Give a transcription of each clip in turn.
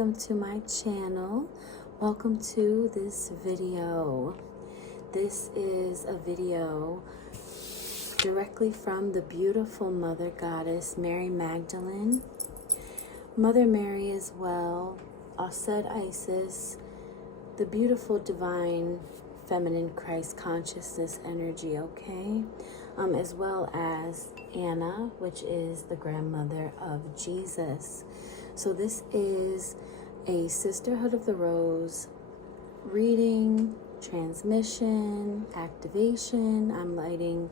welcome to my channel. Welcome to this video. This is a video directly from the beautiful Mother Goddess Mary Magdalene, Mother Mary as well, Auset Isis, the beautiful divine feminine Christ consciousness energy, okay? As well as Anna, which is the grandmother of Jesus. So this is a Sisterhood of the Rose reading, transmission, activation. I'm lighting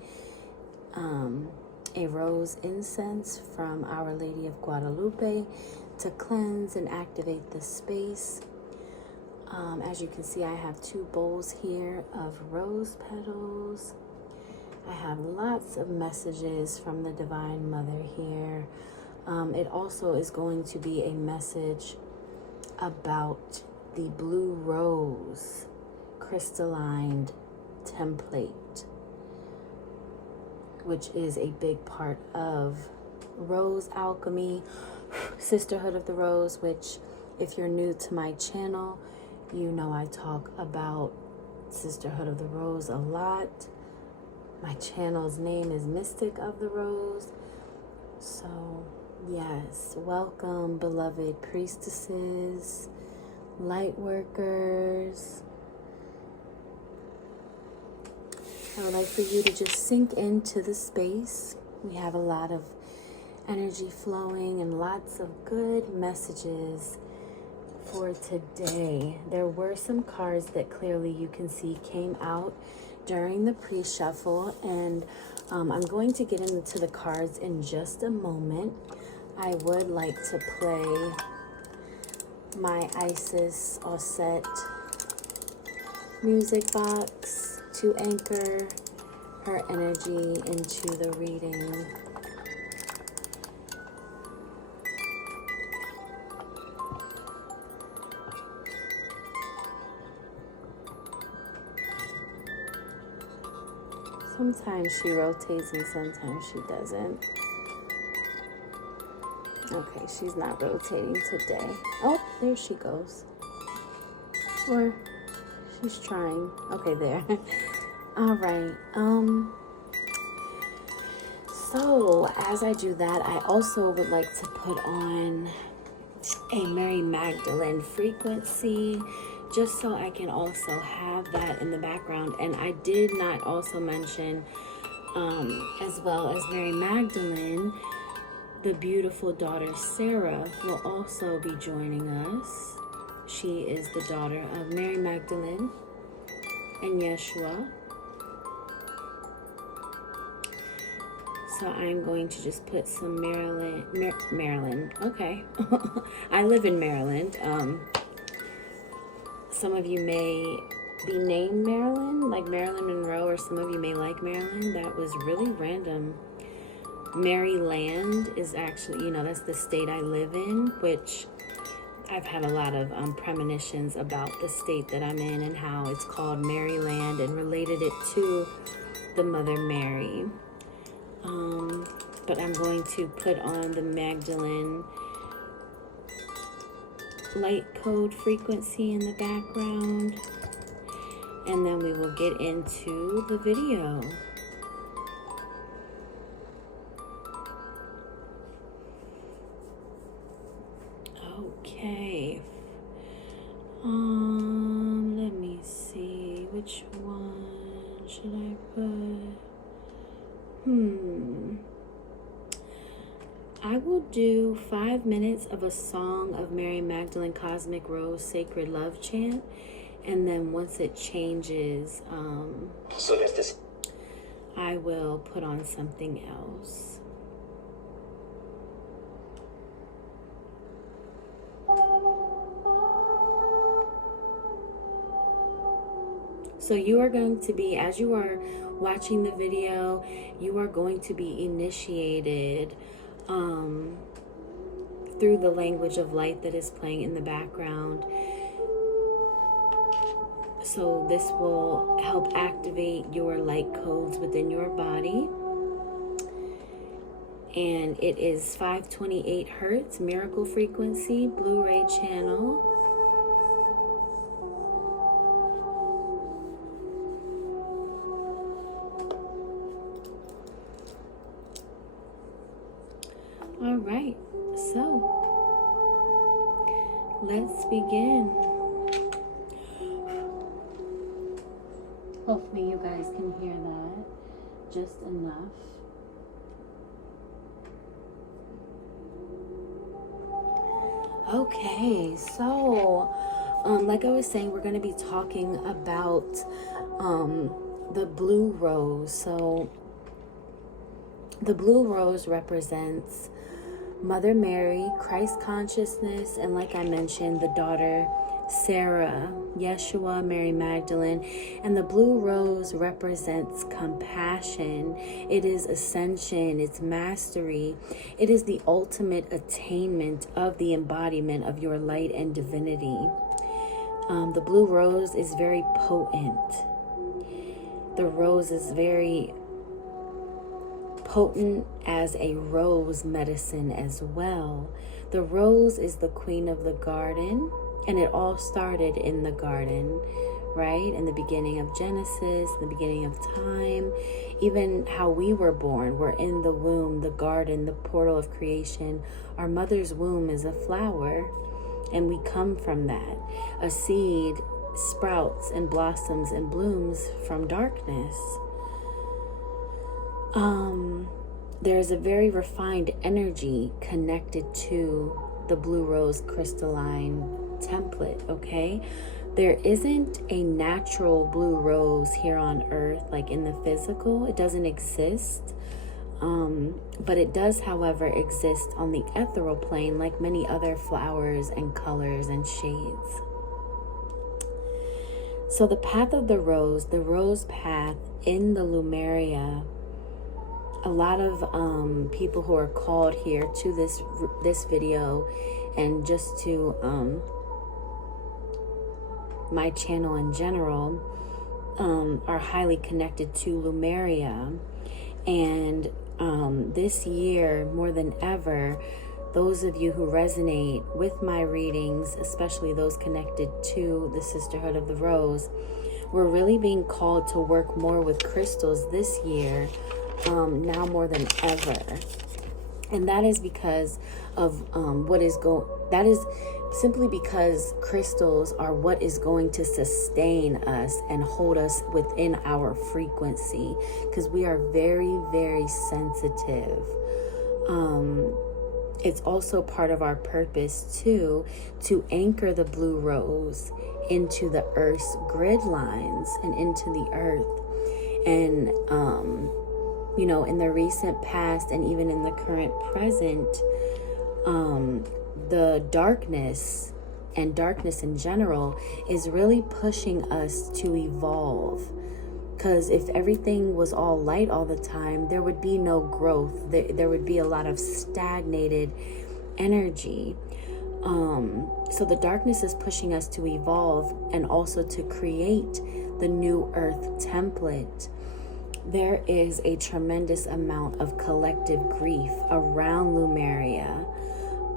a rose incense from Our Lady of Guadalupe to cleanse and activate the space. As you can see, I have 2 bowls here of rose petals. I have lots of messages from the Divine Mother here. It also is going to be a message about the blue rose crystalline template, which is a big part of rose alchemy, Sisterhood of the Rose, which if you're new to my channel, you know I talk about Sisterhood of the Rose a lot. My channel's name is Mystic of the Rose. So, yes, welcome, beloved priestesses, light workers. I would like for you to just sink into the space. We have a lot of energy flowing and lots of good messages for today. There were some cards that clearly you can see came out during the pre-shuffle, and I'm going to get into the cards in just a moment. I would like to play my Isis Auset music box to anchor her energy into the reading. Sometimes she rotates and sometimes she doesn't. Okay, she's not rotating today. Oh, there she goes. Or she's trying. Okay, there. All right. So as I do that, I also would like to put on a Mary Magdalene frequency, just so I can also have that in the background. And I did not also mention, as well as Mary Magdalene, the beautiful daughter Sarah will also be joining us. She is the daughter of Mary Magdalene and Yeshua. So I'm going to just put some Maryland. Okay. I live in Maryland. Some of you may be named Maryland, like Marilyn Monroe, or some of you may like Maryland. That was really random. Maryland is actually, that's the state I live in, which I've had a lot of premonitions about the state that I'm in and how it's called Maryland, and related it to the Mother Mary. But I'm going to put on the Magdalene light code frequency in the background, and then we will get into the video. Okay. Let me see, which one should I put? I will do 5 minutes of a song of Mary Magdalene Cosmic Rose Sacred Love Chant, and then once it changes, I will put on something else. So you are going to be, as you are watching the video, you are going to be initiated through the language of light that is playing in the background. So this will help activate your light codes within your body. and it is 528 hertz, miracle frequency, Blu-ray channel. All right, so let's begin. Hopefully you guys can hear that just enough. Okay, so like I was saying, we're going to be talking about the blue rose. So the blue rose represents Mother Mary, Christ consciousness, and like I mentioned, the daughter Sarah, Yeshua, Mary Magdalene. And the blue rose represents compassion. It is ascension, it's mastery. It is the ultimate attainment of the embodiment of your light and divinity. The blue rose is very potent. The rose is very potent as a rose medicine as well. The rose is the queen of the garden, and it all started in the garden, right? In the beginning of Genesis, the beginning of time, even how we were born. We're in the womb, the garden, the portal of creation. Our mother's womb is a flower, and we come from that. A seed sprouts and blossoms and blooms from darkness. There's a very refined energy connected to the blue rose crystalline template, okay? There isn't a natural blue rose here on earth, like in the physical. It doesn't exist. But it does, however, exist on the ethereal plane, like many other flowers and colors and shades. So the path of the rose path in the Lemuria, a lot of people who are called here to this video and just to my channel in general are highly connected to Lemuria. And this year, more than ever, those of you who resonate with my readings, especially those connected to the Sisterhood of the Rose, we're really being called to work more with crystals this year, now more than ever. And that is because of that is simply because crystals are what is going to sustain us and hold us within our frequency, because we are very, very sensitive. It's also part of our purpose too, to anchor the blue rose into the earth's grid lines and into the earth. And you know, in the recent past and even in the current present, the darkness and darkness in general is really pushing us to evolve. Because if everything was all light all the time, there would be no growth. There would be a lot of stagnated energy. So the darkness is pushing us to evolve and also to create the new earth template. There is a tremendous amount of collective grief around Lemuria.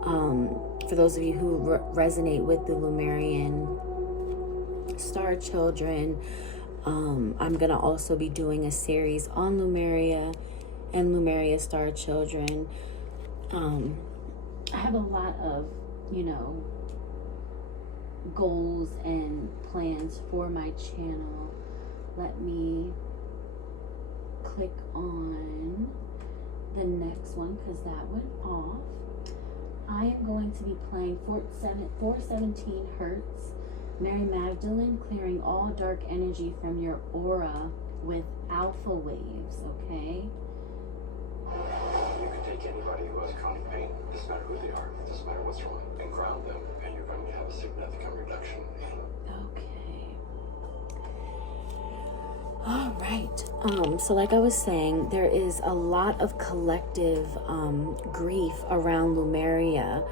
For those of you who resonate with the Lemurian star children, I'm going to also be doing a series on Lemuria and Lemuria star children. I have a lot of, you know, goals and plans for my channel. Let me click on the next one because that went off. I am going to be playing 417 hertz, Mary Magdalene, clearing all dark energy from your aura with alpha waves, okay? You can take anybody who has chronic pain, it doesn't matter who they are, it doesn't matter what's wrong, and ground them, and you're going to have a significant reduction in... Okay. All right. So like I was saying, there is a lot of collective grief around Lemuria.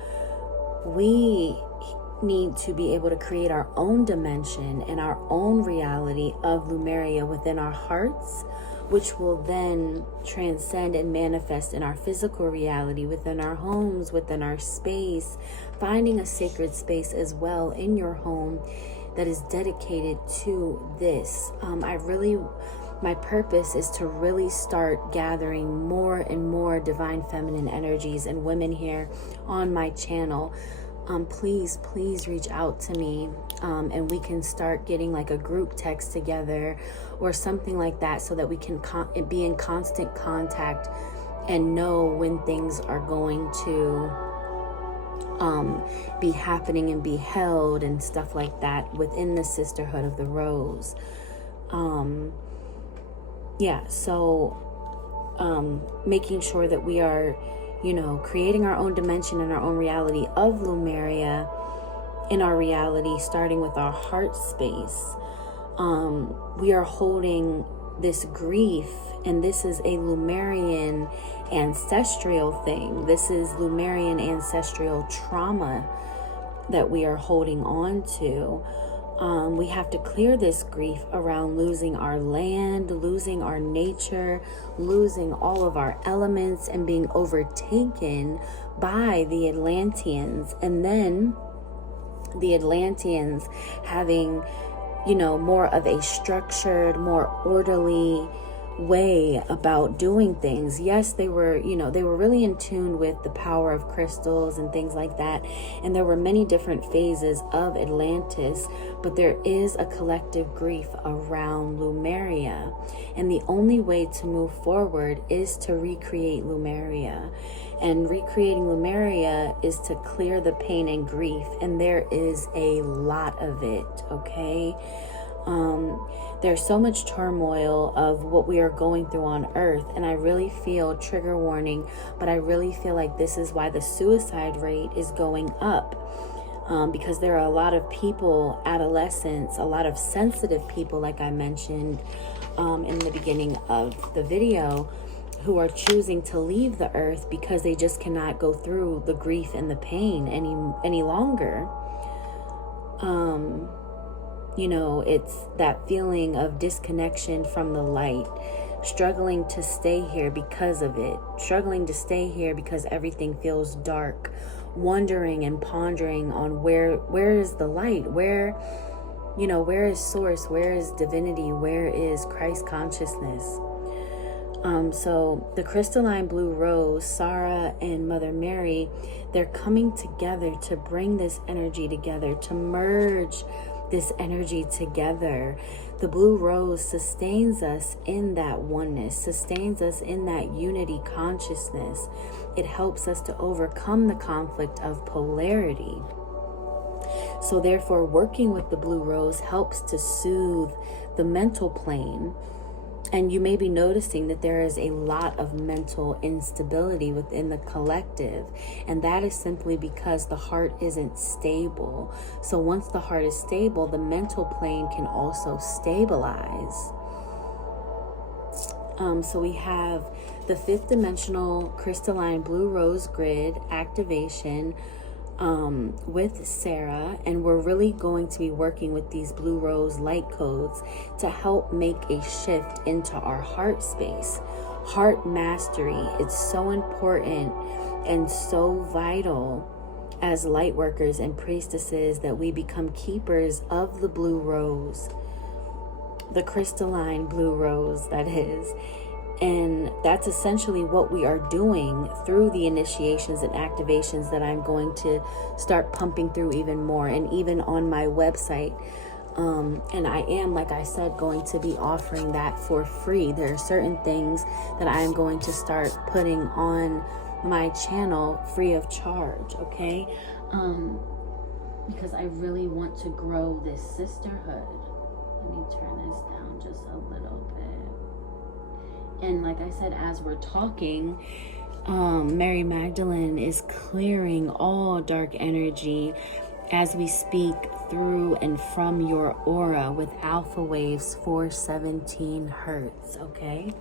We need to be able to create our own dimension and our own reality of Lemuria within our hearts, which will then transcend and manifest in our physical reality, within our homes, within our space, finding a sacred space as well in your home that is dedicated to this. My purpose is to really start gathering more and more divine feminine energies and women here on my channel. Please reach out to me, and we can start getting like a group text together or something like that, so that we can be in constant contact and know when things are going to be happening and be held and stuff like that within the Sisterhood of the Rose. Making sure that we are, creating our own dimension and our own reality of Lemuria in our reality, starting with our heart space. We are holding this grief, and this is a Lemurian ancestral thing. This is Lemurian ancestral trauma that we are holding on to. We have to clear this grief around losing our land, losing our nature, losing all of our elements, and being overtaken by the Atlanteans. And then the Atlanteans having, more of a structured, more orderly way about doing things. Yes, they were really in tune with the power of crystals and things like that. And there were many different phases of Atlantis, but there is a collective grief around Lemuria. And the only way to move forward is to recreate Lemuria. And recreating Lemuria is to clear the pain and grief. And there is a lot of it, okay? There's so much turmoil of what we are going through on earth, and I really feel, trigger warning, but I really feel like this is why the suicide rate is going up, because there are a lot of people, adolescents, a lot of sensitive people, like I mentioned in the beginning of the video, who are choosing to leave the earth because they just cannot go through the grief and the pain any longer. It's that feeling of disconnection from the light, struggling to stay here because of it, struggling to stay here because everything feels dark, wondering and pondering on where is the light, where is source, where is divinity, where is Christ consciousness. So the crystalline blue rose, Sarah and Mother Mary, they're coming together to bring this energy together, to merge this energy together. The blue rose sustains us in that oneness, sustains us in that unity consciousness. It helps us to overcome the conflict of polarity. So therefore, working with the blue rose helps to soothe the mental plane. And you may be noticing that there is a lot of mental instability within the collective. And that is simply because the heart isn't stable. So once the heart is stable, the mental plane can also stabilize. So we have the 5th dimensional crystalline blue rose grid activation with Sarah, and we're really going to be working with these blue rose light codes to help make a shift into our heart space. Heart mastery, it's so important and so vital as light workers and priestesses that we become keepers of the blue rose, the crystalline blue rose, that is. And that's essentially what we are doing through the initiations and activations that I'm going to start pumping through even more, and even on my website. And I am, like I said, going to be offering that for free. There are certain things that I am going to start putting on my channel free of charge, okay? Because I really want to grow this sisterhood. Let me turn this down just a little bit. And like I said, as we're talking, Mary Magdalene is clearing all dark energy as we speak through and from your aura with alpha waves 417 hertz, okay?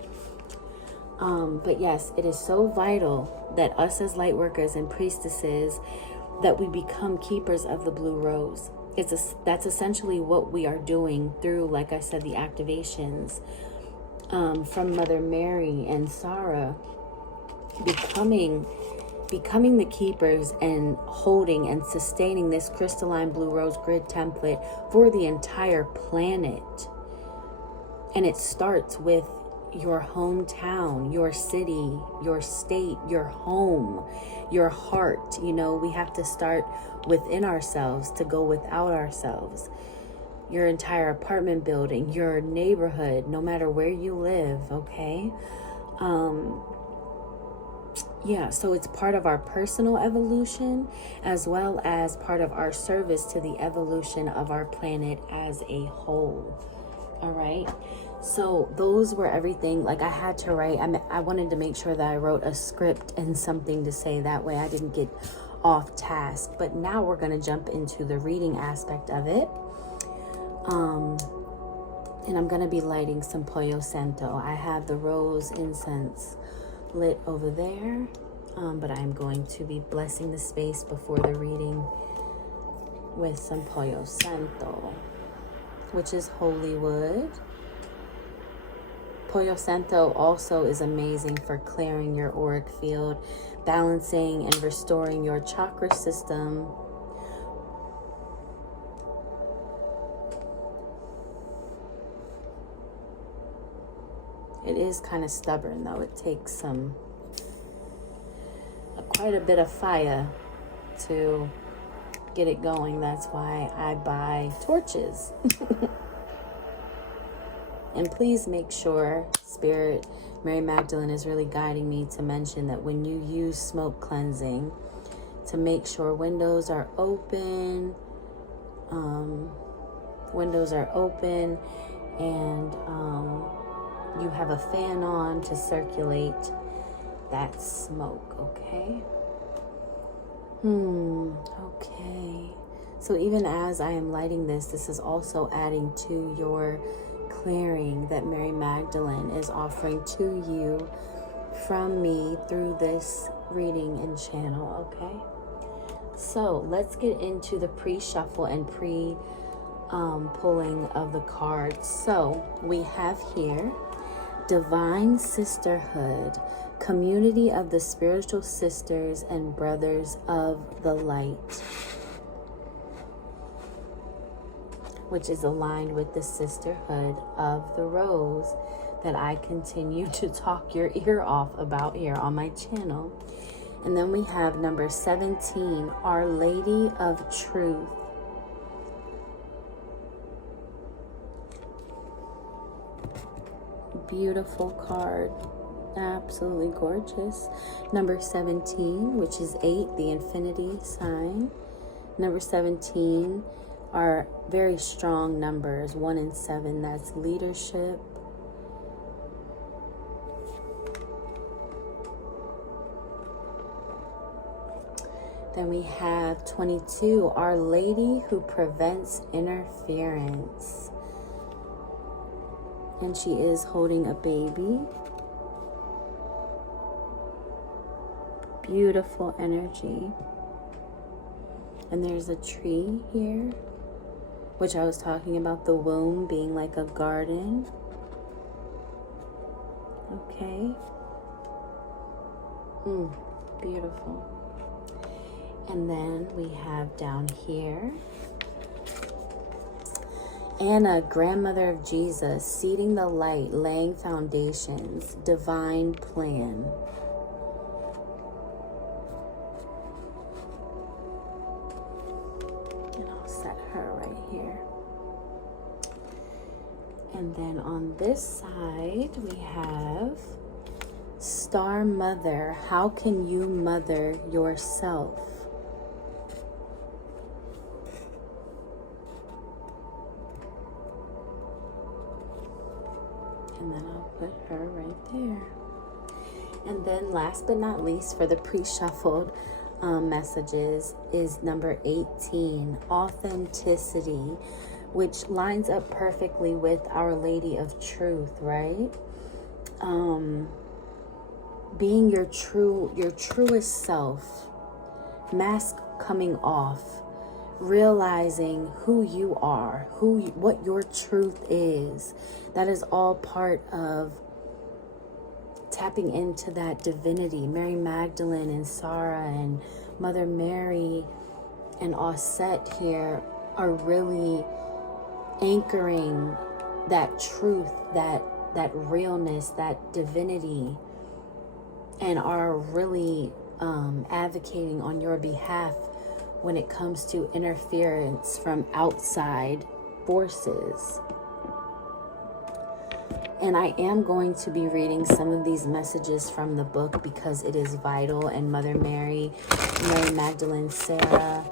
But yes, it is so vital that us as light workers and priestesses, that we become keepers of the blue rose. That's essentially what we are doing through, like I said, the activations. from Mother Mary and Sarah, becoming the keepers and holding and sustaining this crystalline blue rose grid template for the entire planet. And it starts with your hometown, your city, your state, your home, your heart. You know, we have to start within ourselves to go without ourselves. Your entire apartment building, your neighborhood, no matter where you live, okay? Yeah, so it's part of our personal evolution as well as part of our service to the evolution of our planet as a whole. All right. So those were everything. Like, I had to write, I wanted to make sure that I wrote a script and something to say. That way I didn't get off task. But now we're going to jump into the reading aspect of it. And I'm going to be lighting some Pollo Santo. I have the rose incense lit over there, but I'm going to be blessing the space before the reading with some Pollo Santo, which is holy wood. Pollo Santo also is amazing for clearing your auric field, balancing and restoring your chakra system. It is kind of stubborn though. It takes quite a bit of fire to get it going. That's why I buy torches. And please make sure, Spirit, Mary Magdalene is really guiding me to mention that when you use smoke cleansing, to make sure windows are open, and you have a fan on to circulate that smoke, okay? Okay. So even as I am lighting this is also adding to your clearing that Mary Magdalene is offering to you from me through this reading and channel, okay? So let's get into the pre-shuffle and pulling of the cards. So we have here Divine Sisterhood, community of the spiritual sisters and brothers of the light, which is aligned with the Sisterhood of the Rose that I continue to talk your ear off about here on my channel. And then we have number 17, Our Lady of Truth. Beautiful card, absolutely gorgeous. Number 17, which is 8, the infinity sign. Number 17 are very strong numbers, 1 and 7, that's leadership. Then we have 22, Our Lady who prevents interference. And she is holding a baby. Beautiful energy. And there's a tree here, which I was talking about the womb being like a garden. Okay. Beautiful. And then we have down here Anna, grandmother of Jesus, seeding the light, laying foundations, divine plan. And I'll set her right here. And then on this side, we have Star Mother. How can you mother yourself? And then I'll put her right there. And then last but not least, for the pre-shuffled messages is number 18, authenticity, which lines up perfectly with Our Lady of Truth, right? Being your truest self, mask coming off, realizing who you are, what your truth is. That is all part of tapping into that divinity. Mary Magdalene and Sarah and Mother Mary and Osset here are really anchoring that truth, that realness, that divinity, and are really advocating on your behalf when it comes to interference from outside forces. And I am going to be reading some of these messages from the book because it is vital. And Mother Mary, Mary Magdalene, Sarah,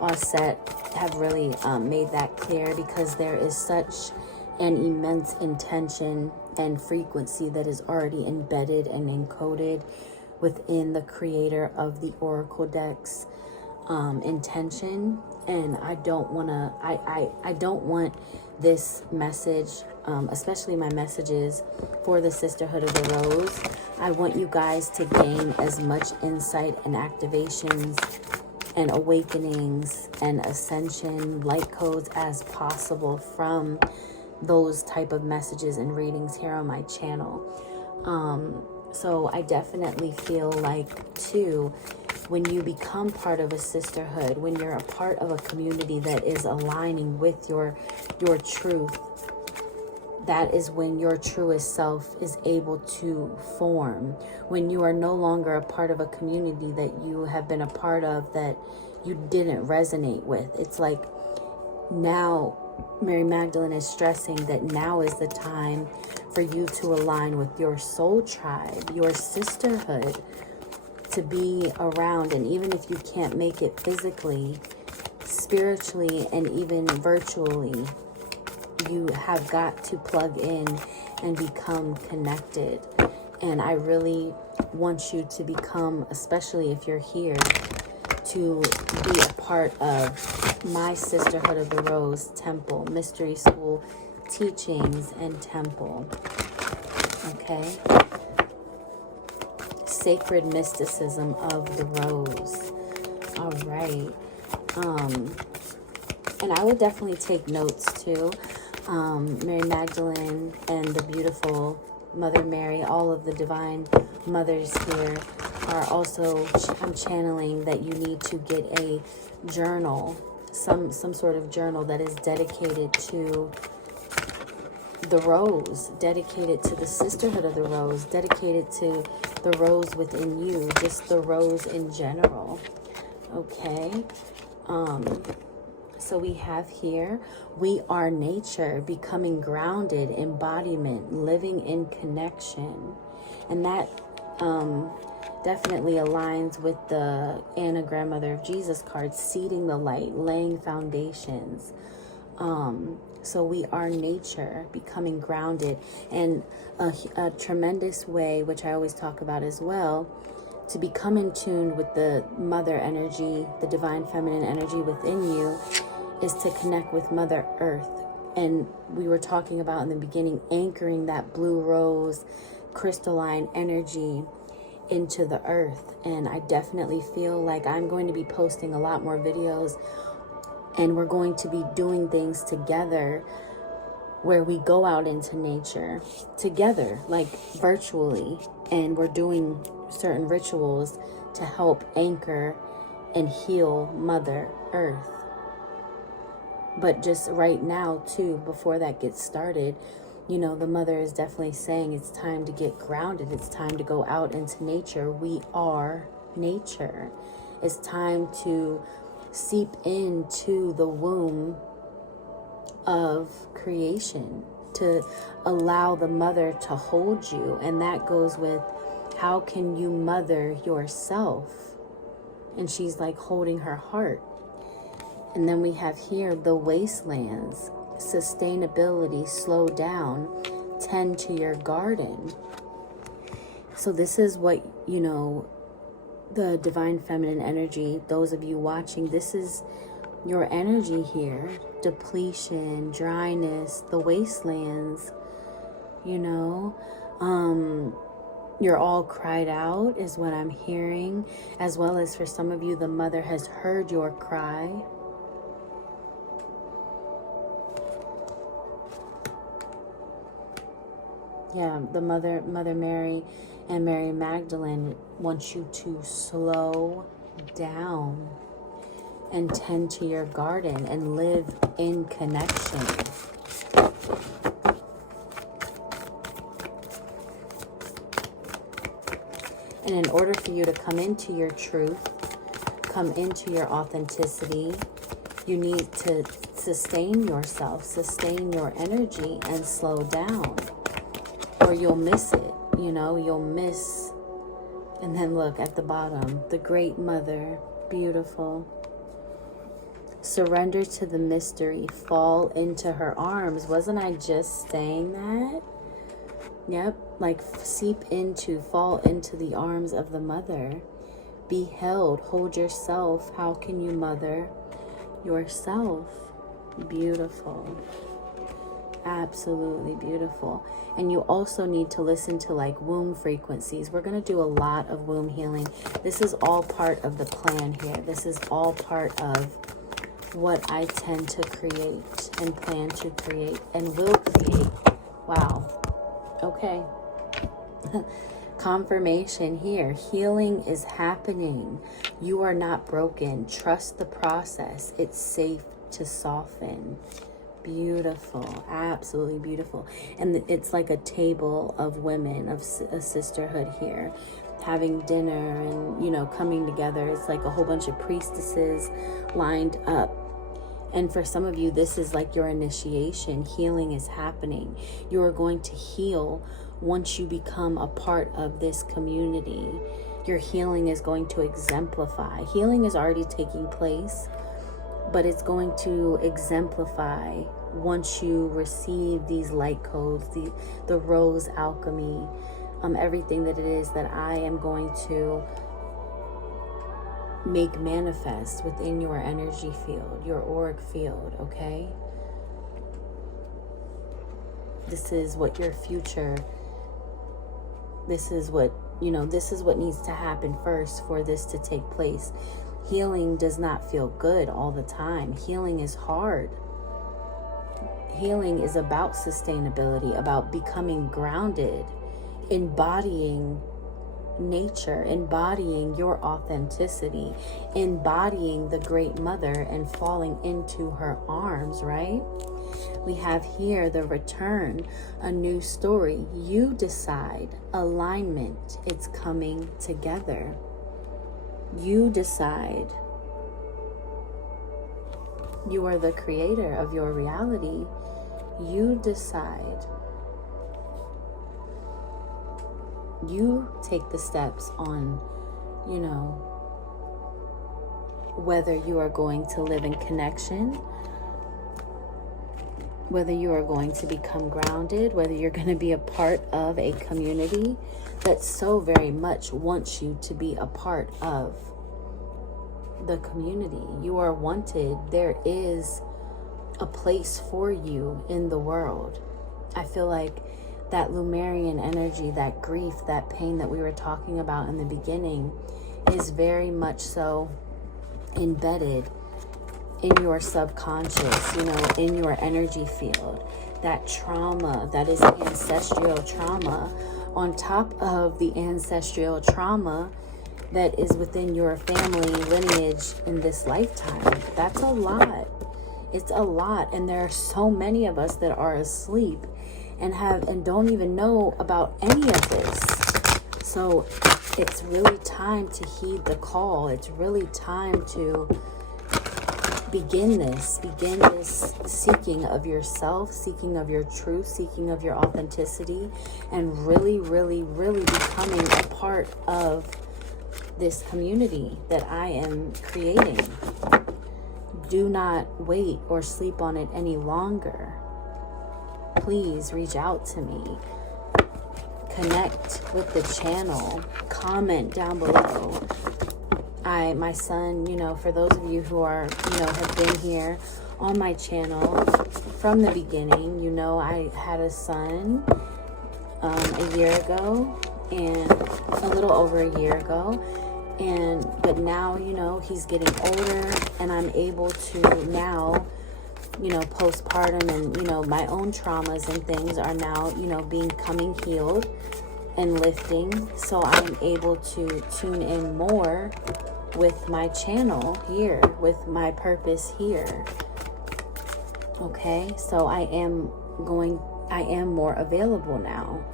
Osset have really made that clear, because there is such an immense intention and frequency that is already embedded and encoded within the creator of the Oracle decks intention. And I don't want to, I don't want this message, especially my messages for the Sisterhood of the Rose, I want you guys to gain as much insight and activations and awakenings and ascension light codes as possible from those type of messages and readings here on my channel. So I definitely feel like too, when you become part of a sisterhood, when you're a part of a community that is aligning with your truth, that is when your truest self is able to form. When you are no longer a part of a community that you have been a part of that you didn't resonate with. It's like now Mary Magdalene is stressing that now is the time for you to align with your soul tribe, your sisterhood, to be around. And even if you can't make it physically, spiritually, and even virtually, you have got to plug in and become connected. And I really want you to become, especially if you're here, to be a part of my Sisterhood of the Rose Temple, Mystery School Teachings and Temple. Okay? Sacred Mysticism of the Rose. All right. And I would definitely take notes too. Mary Magdalene and the beautiful Mother Mary, all of the divine mothers here are also, I'm channeling that you need to get a journal, some sort of journal that is dedicated to the rose, dedicated to the Sisterhood of the Rose, dedicated to the rose within you, just the rose in general. Okay. So we have here, we are nature, becoming grounded, embodiment, living in connection. And that definitely aligns with the Anagram Mother of Jesus card, seeding the light, laying foundations. So we are nature, becoming grounded. And a tremendous way, which I always talk about as well, to become in tune with the mother energy, the divine feminine energy within you, is to connect with Mother Earth. And we were talking about in the beginning, anchoring that blue rose crystalline energy into the earth. And I definitely feel like I'm going to be posting a lot more videos, and we're going to be doing things together where we go out into nature together, like virtually, and we're doing certain rituals to help anchor and heal Mother Earth. But just right now too, before that gets started, you know, the mother is definitely saying it's time to get grounded. It's time to go out into nature. We are nature. It's time to seep into the womb of creation, to allow the mother to hold you. And that goes with, how can you mother yourself? And she's like holding her heart. And then we have here the wastelands, sustainability, slow down, tend to your garden. So this is what, you know, the divine feminine energy, those of you watching, this is your energy here. Depletion, dryness, the wastelands, you know. You're all cried out is what I'm hearing, as well as for some of you, the mother has heard your cry. Yeah, the Mother Mary and Mary Magdalene wants you to slow down and tend to your garden and live in connection. And in order for you to come into your truth, come into your authenticity, you need to sustain yourself, sustain your energy, and slow down. Or you'll miss it, you know, you'll miss. And then look at the bottom, the Great Mother, beautiful. Surrender to the mystery, fall into her arms. Wasn't I just saying that? Yep, like fall into the arms of the mother. Be held, hold yourself. How can you mother yourself? Beautiful. Absolutely beautiful. And you also need to listen to like womb frequencies. We're going to do a lot of womb healing. This is all part of the plan here. This is all part of what I tend to create and plan to create and will create. Wow. Okay. Confirmation here. Healing is happening. You are not broken. Trust the process. It's safe to soften. Beautiful. Absolutely beautiful. And it's like a table of women, of a sisterhood here, having dinner and, you know, coming together. It's like a whole bunch of priestesses lined up. And for some of you, this is like your initiation. Healing is happening. You are going to heal once you become a part of this community. Your healing is going to exemplify. Healing is already taking place, but it's going to exemplify once you receive these light codes, the rose alchemy, everything that it is that I am going to make manifest within your energy field, your auric field, okay? This is what your future, this is what, you know, this is what needs to happen first for this to take place. Healing does not feel good all the time. Healing is hard. Healing is about sustainability, about becoming grounded, embodying nature, embodying your authenticity, embodying the Great Mother and falling into her arms, right? We have here the return, a new story. You decide. Alignment. It's coming together. You decide. You are the creator of your reality. You decide. You take the steps on, you know, whether you are going to live in connection, whether you are going to become grounded, whether you're going to be a part of a community that so very much wants you to be a part of the community. You are wanted. There is a place for you in the world. I feel like that Lemurian energy, that grief, that pain that we were talking about in the beginning is very much so embedded in your subconscious, you know, in your energy field. That trauma, that is ancestral trauma, on top of the ancestral trauma that is within your family lineage in this lifetime. That's a lot. It's a lot. And there are so many of us that are asleep and don't even know about any of this. So it's really time to heed the call. It's really time to begin this seeking of yourself, seeking of your truth, seeking of your authenticity, and really, really, really becoming a part of this community that I am creating. Do not wait or sleep on it any longer. Please reach out to me. Connect with the channel. Comment down below. My son, you know, for those of you who are, you know, have been here on my channel from the beginning, you know, I had a son a year ago, and a little over a year ago. But now, you know, he's getting older, and I'm able to now, you know, postpartum, and, you know, my own traumas and things are now, you know, becoming healed and lifting. So I'm able to tune in more with my channel here, with my purpose here. Okay, so I am more available now.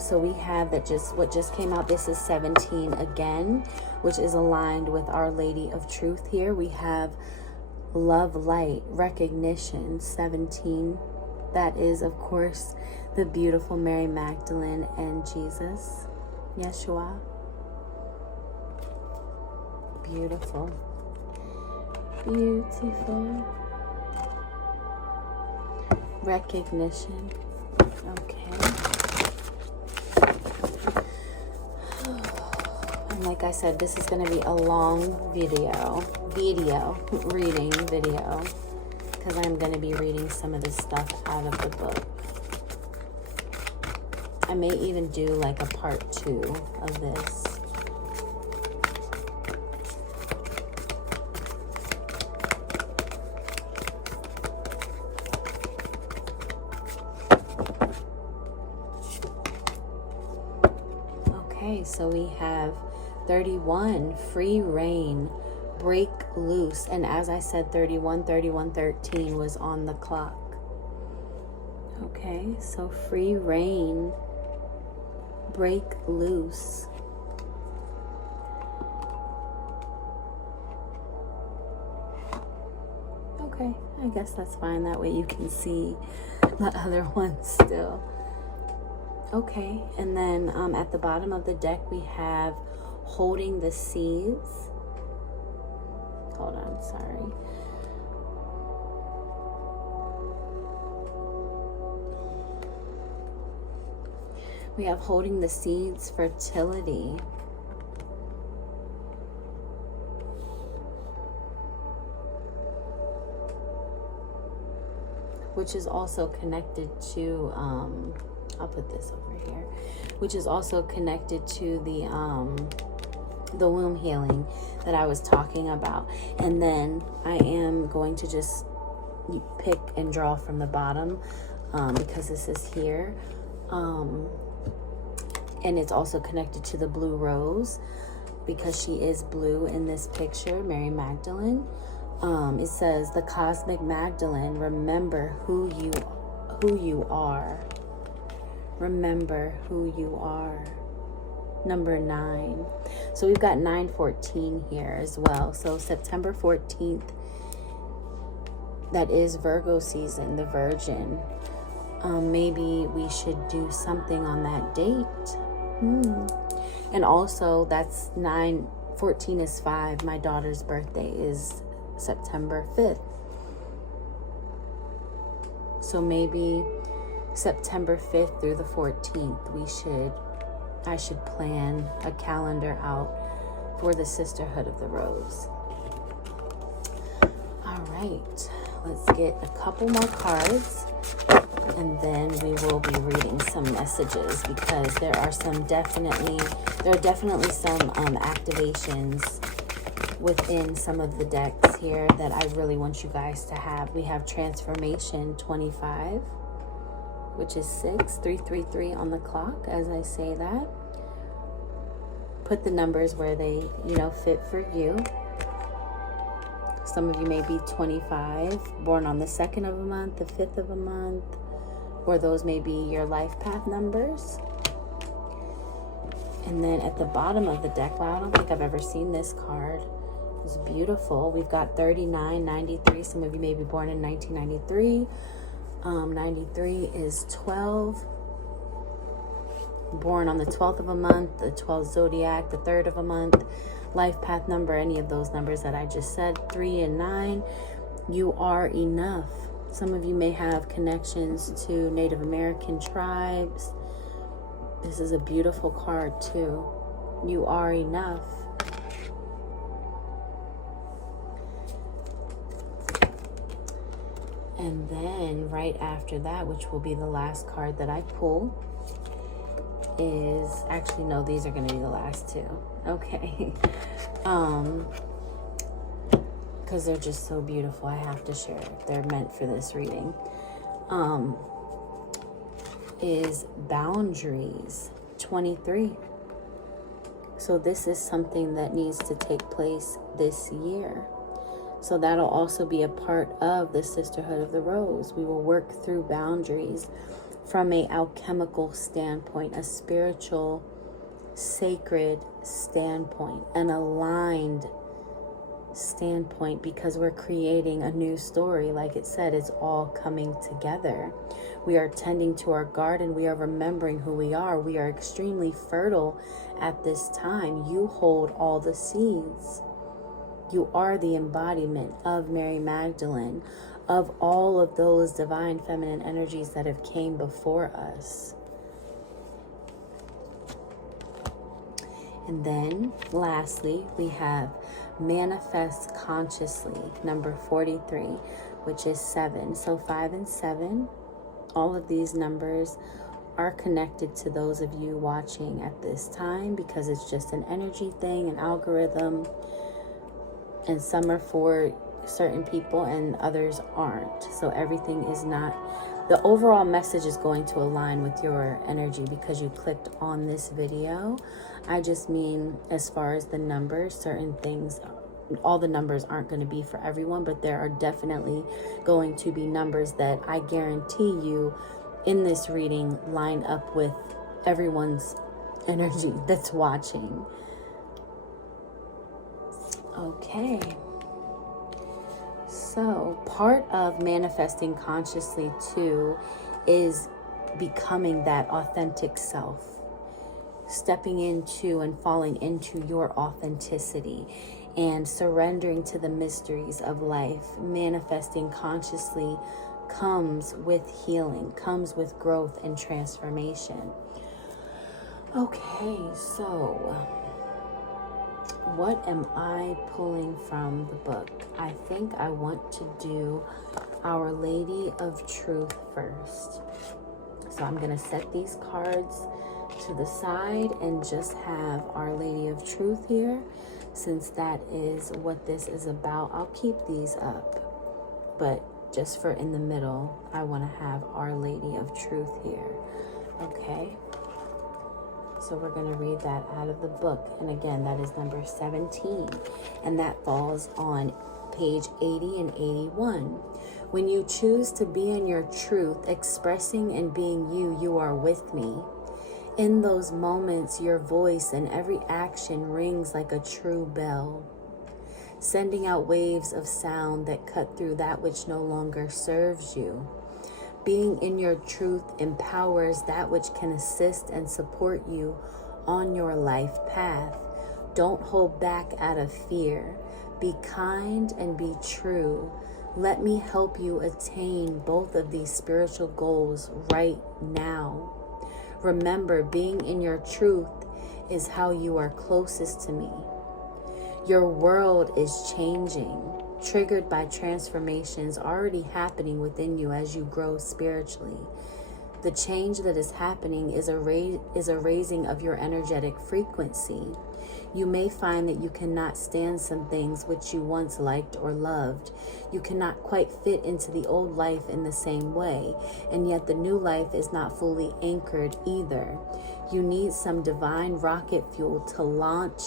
So we have what just came out. This is 17 again, which is aligned with Our Lady of Truth here. We have love, light, recognition, 17. That is, of course, the beautiful Mary Magdalene and Jesus, Yeshua. Beautiful. Beautiful. Recognition. Okay. And like I said, this is going to be a long video reading video, because I'm going to be reading some of this stuff out of the book. I may even do like a part 2 of this. Okay, so we have 31, free reign, break loose. And as I said, 31, 31, 13 was on the clock. Okay, so free reign, break loose. Okay, I guess that's fine. That way you can see the other ones still. Okay, and then at the bottom of the deck we have holding the seeds. Hold on, sorry. We have holding the seeds, fertility. Which is also connected to, I'll put this over here, which is also connected to the womb healing that I was talking about. And then I am going to just pick and draw from the bottom, because this is here. And it's also connected to the blue rose, because she is blue in this picture, Mary Magdalene. It says, the cosmic Magdalene, remember who you are. Remember who you are. Number 9. So we've got 9/14 here as well. So September 14th, that is Virgo season, the Virgin. Maybe we should do something on that date. And also, that's 9/14 is 5. My daughter's birthday is September 5th. So maybe September 5th through the 14th, I should plan a calendar out for the Sisterhood of the Rose. All right, let's get a couple more cards, and then we will be reading some messages, because there are definitely some activations within some of the decks here that I really want you guys to have. We have transformation 25, which is 6, 333 on the clock. As I say that, put the numbers where they, fit for you. Some of you may be 25, born on the 2nd of a month, the 5th of a month, or those may be your life path numbers. And then at the bottom of the deck, wow, I don't think I've ever seen this card. It's beautiful. We've got 39, 93. Some of you may be born in 1993. 93 is 12. Born on the 12th of a month, the 12th zodiac, the 3rd of a month. Life path number, any of those numbers that I just said, 3 and 9. You are enough. Some of you may have connections to Native American tribes. This is a beautiful card too. You are enough. And then right after that, which will be the last card that I pull, is, actually no, these are going to be the last two. Okay. Because they're just so beautiful, I have to share. They're meant for this reading. Is boundaries 23. So this is something that needs to take place this year. So that'll also be a part of the Sisterhood of the Rose. We will work through boundaries from a alchemical standpoint, a spiritual, sacred standpoint, an aligned standpoint, because we're creating a new story. Like it said, it's all coming together. We are tending to our garden. We are remembering who we are. We are extremely fertile at this time. You hold all the seeds. You are the embodiment of Mary Magdalene, of all of those divine feminine energies that have came before us. And then lastly, we have manifest consciously, number 43, which is 7. So 5 and 7, all of these numbers are connected to those of you watching at this time, because it's just an energy thing, an algorithm. And some are for certain people and others aren't. So everything is not, the overall message is going to align with your energy because you clicked on this video. I just mean, as far as the numbers, certain things, all the numbers aren't going to be for everyone, but there are definitely going to be numbers that I guarantee you in this reading line up with everyone's energy that's watching. Okay, so part of manifesting consciously too is becoming that authentic self, stepping into and falling into your authenticity and surrendering to the mysteries of life. Manifesting consciously comes with healing, comes with growth and transformation. Okay, so what am I pulling from the book? I think I want to do Our Lady of Truth first. So I'm going to set these cards to the side and just have Our Lady of Truth here, since that is what this is about. I'll keep these up, but just for in the middle, I want to have Our Lady of Truth here. Okay. So we're going to read that out of the book. And again, that is number 17. And that falls on page 80 and 81. When you choose to be in your truth, expressing and being you, you are with me. In those moments, your voice and every action rings like a true bell, sending out waves of sound that cut through that which no longer serves you. Being in your truth empowers that which can assist and support you on your life path. Don't hold back out of fear. Be kind and be true. Let me help you attain both of these spiritual goals right now. Remember, being in your truth is how you are closest to me. Your world is changing, triggered by transformations already happening within you as you grow spiritually. The change that is happening is a raising of your energetic frequency. You may find that you cannot stand some things which you once liked or loved. You cannot quite fit into the old life in the same way, and yet the new life is not fully anchored either. You need some divine rocket fuel to launch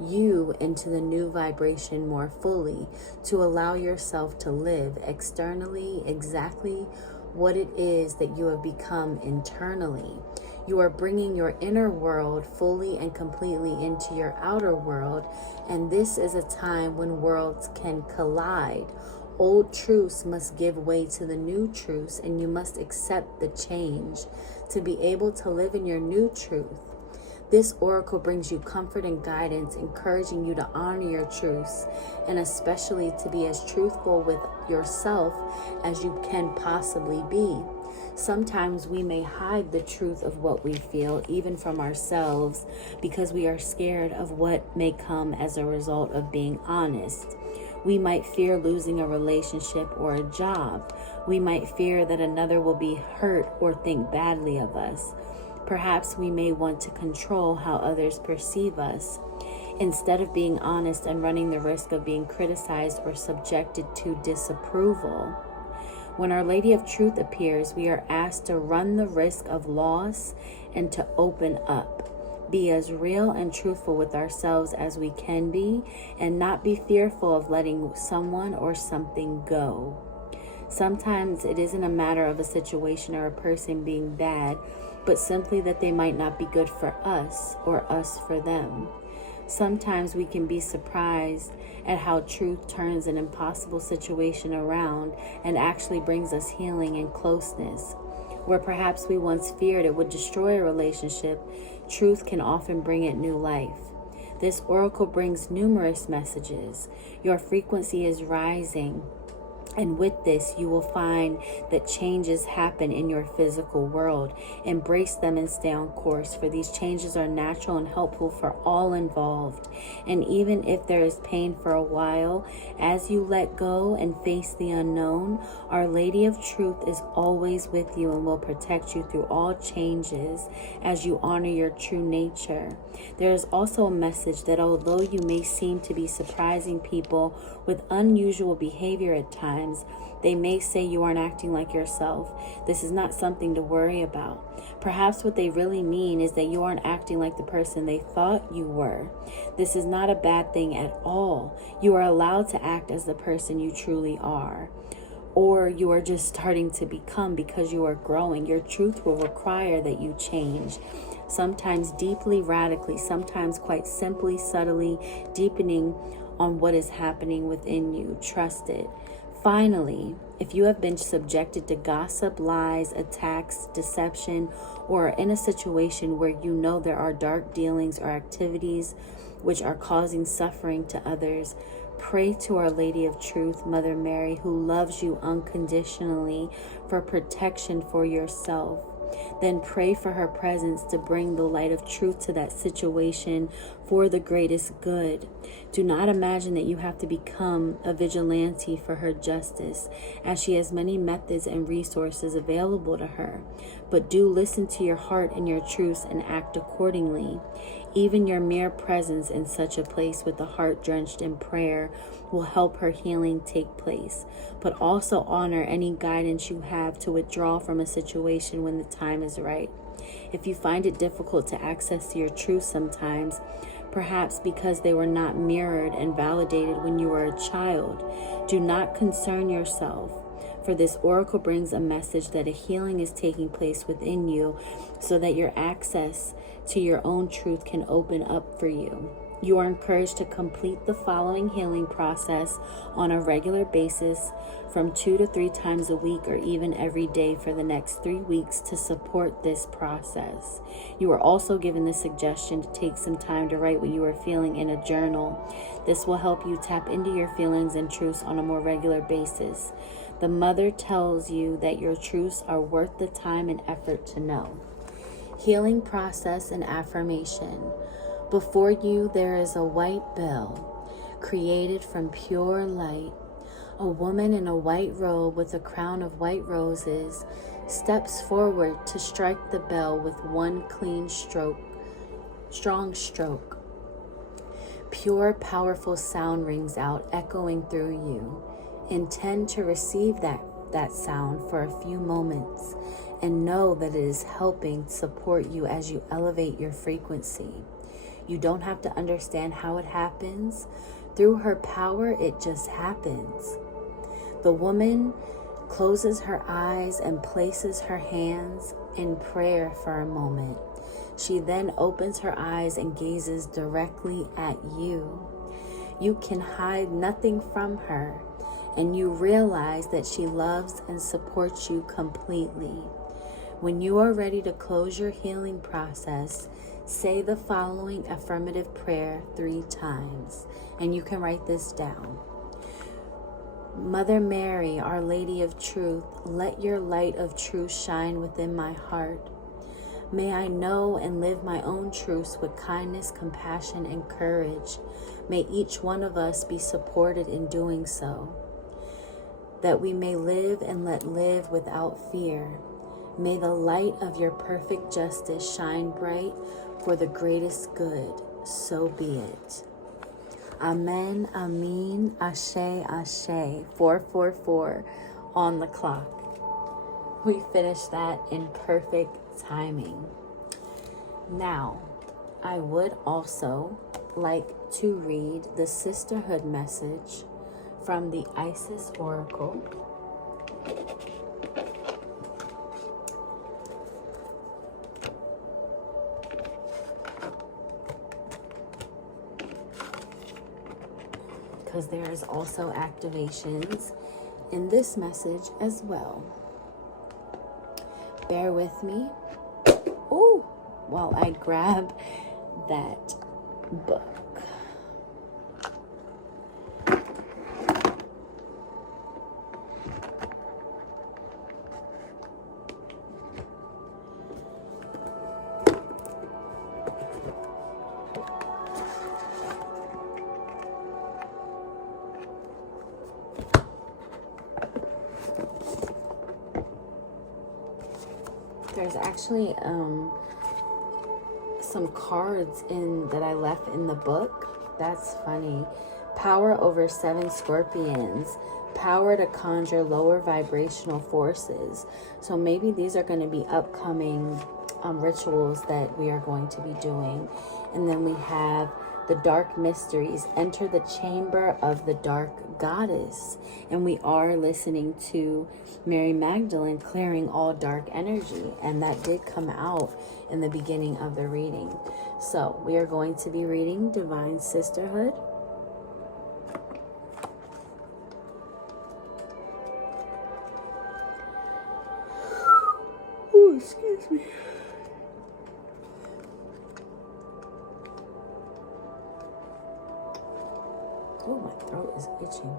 you into the new vibration more fully, to allow yourself to live externally exactly what it is that you have become internally. You are bringing your inner world fully and completely into your outer world, and this is a time when worlds can collide. Old truths must give way to the new truths, and you must accept the change to be able to live in your new truth. This oracle brings you comfort and guidance, encouraging you to honor your truths, and especially to be as truthful with yourself as you can possibly be. Sometimes we may hide the truth of what we feel, even from ourselves, because we are scared of what may come as a result of being honest. We might fear losing a relationship or a job. We might fear that another will be hurt or think badly of us. Perhaps we may want to control how others perceive us, instead of being honest and running the risk of being criticized or subjected to disapproval. When Our Lady of Truth appears, we are asked to run the risk of loss and to open up. Be as real and truthful with ourselves as we can be, and not be fearful of letting someone or something go. Sometimes it isn't a matter of a situation or a person being bad, but simply that they might not be good for us or us for them. Sometimes we can be surprised at how truth turns an impossible situation around and actually brings us healing and closeness. Where perhaps we once feared it would destroy a relationship, truth can often bring it new life. This oracle brings numerous messages. Your frequency is rising. And with this, you will find that changes happen in your physical world. Embrace them and stay on course, for these changes are natural and helpful for all involved. And even if there is pain for a while, as you let go and face the unknown, Our Lady of Truth is always with you and will protect you through all changes as you honor your true nature. There is also a message that although you may seem to be surprising people with unusual behavior at times, they may say you aren't acting like yourself. This is not something to worry about. Perhaps what they really mean is that you aren't acting like the person they thought you were. This is not a bad thing at all. You are allowed to act as the person you truly are. Or you are just starting to become because you are growing. Your truth will require that you change. Sometimes deeply, radically, sometimes quite simply, subtly, deepening on what is happening within you. Trust it. Finally, if you have been subjected to gossip, lies, attacks, deception, or are in a situation where you know there are dark dealings or activities which are causing suffering to others, pray to Our Lady of Truth, Mother Mary, who loves you unconditionally, for protection for yourself. Then pray for her presence to bring the light of truth to that situation for the greatest good. Do not imagine that you have to become a vigilante for her justice, as she has many methods and resources available to her. But do listen to your heart and your truths and act accordingly. Even your mere presence in such a place with the heart drenched in prayer will help her healing take place. But also honor any guidance you have to withdraw from a situation when the time is right. If you find it difficult to access your truth sometimes, perhaps because they were not mirrored and validated when you were a child, do not concern yourself. For this oracle brings a message that a healing is taking place within you, so that your access to your own truth can open up for you. You are encouraged to complete the following healing process on a regular basis from 2 to 3 times a week, or even every day for the next 3 weeks to support this process. You are also given the suggestion to take some time to write what you are feeling in a journal. This will help you tap into your feelings and truths on a more regular basis. The Mother tells you that your truths are worth the time and effort to know. Healing process and affirmation. Before you there is a white bell created from pure light. A woman in a white robe with a crown of white roses steps forward to strike the bell with one clean stroke, strong stroke. Pure, powerful sound rings out, echoing through you. Intend to receive that sound for a few moments and know that it is helping support you as you elevate your frequency. You don't have to understand how it happens. Through her power, it just happens. The woman closes her eyes and places her hands in prayer for a moment. She then opens her eyes and gazes directly at you. You can hide nothing from her, and you realize that she loves and supports you completely. When you are ready to close your healing process, say the following affirmative prayer 3 times, and you can write this down. Mother Mary, Our Lady of Truth, let your light of truth shine within my heart. May I know and live my own truths with kindness, compassion, and courage. May each one of us be supported in doing so, that we may live and let live without fear. May the light of your perfect justice shine bright for the greatest good. So be it. Amen, Amin, Ashe, Ashe. 444 on the clock. We finished that in perfect timing. Now, I would also like to read the Sisterhood message from the Isis Oracle. Because there is also activations in this message as well. Bear with me. Ooh, while I grab that book. There's actually some cards that I left in the book. That's funny. Power over 7 scorpions. Power to conjure lower vibrational forces. So maybe these are going to be upcoming rituals that we are going to be doing. And then we have the dark mysteries. Enter the chamber of the dark goddess. And we are listening to Mary Magdalene clearing all dark energy. And that did come out in the beginning of the reading. So we are going to be reading Divine Sisterhood. Oh, excuse me. Oh, my throat is itching.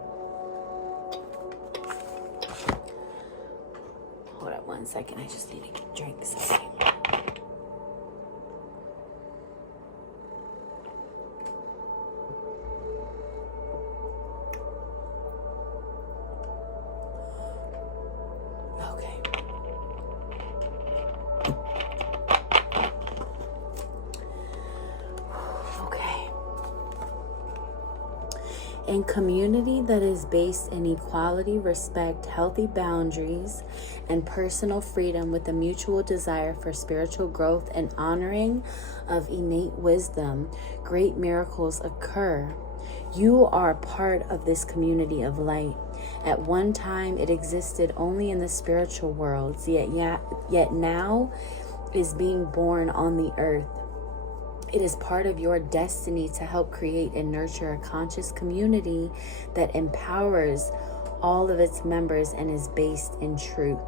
Hold on 1 second. I just need to drink something. In community that is based in equality, respect, healthy boundaries, and personal freedom with a mutual desire for spiritual growth and honoring of innate wisdom, great miracles occur. You are part of this community of light. At one time, it existed only in the spiritual worlds, yet now is being born on the earth. It is part of your destiny to help create and nurture a conscious community that empowers all of its members and is based in truth.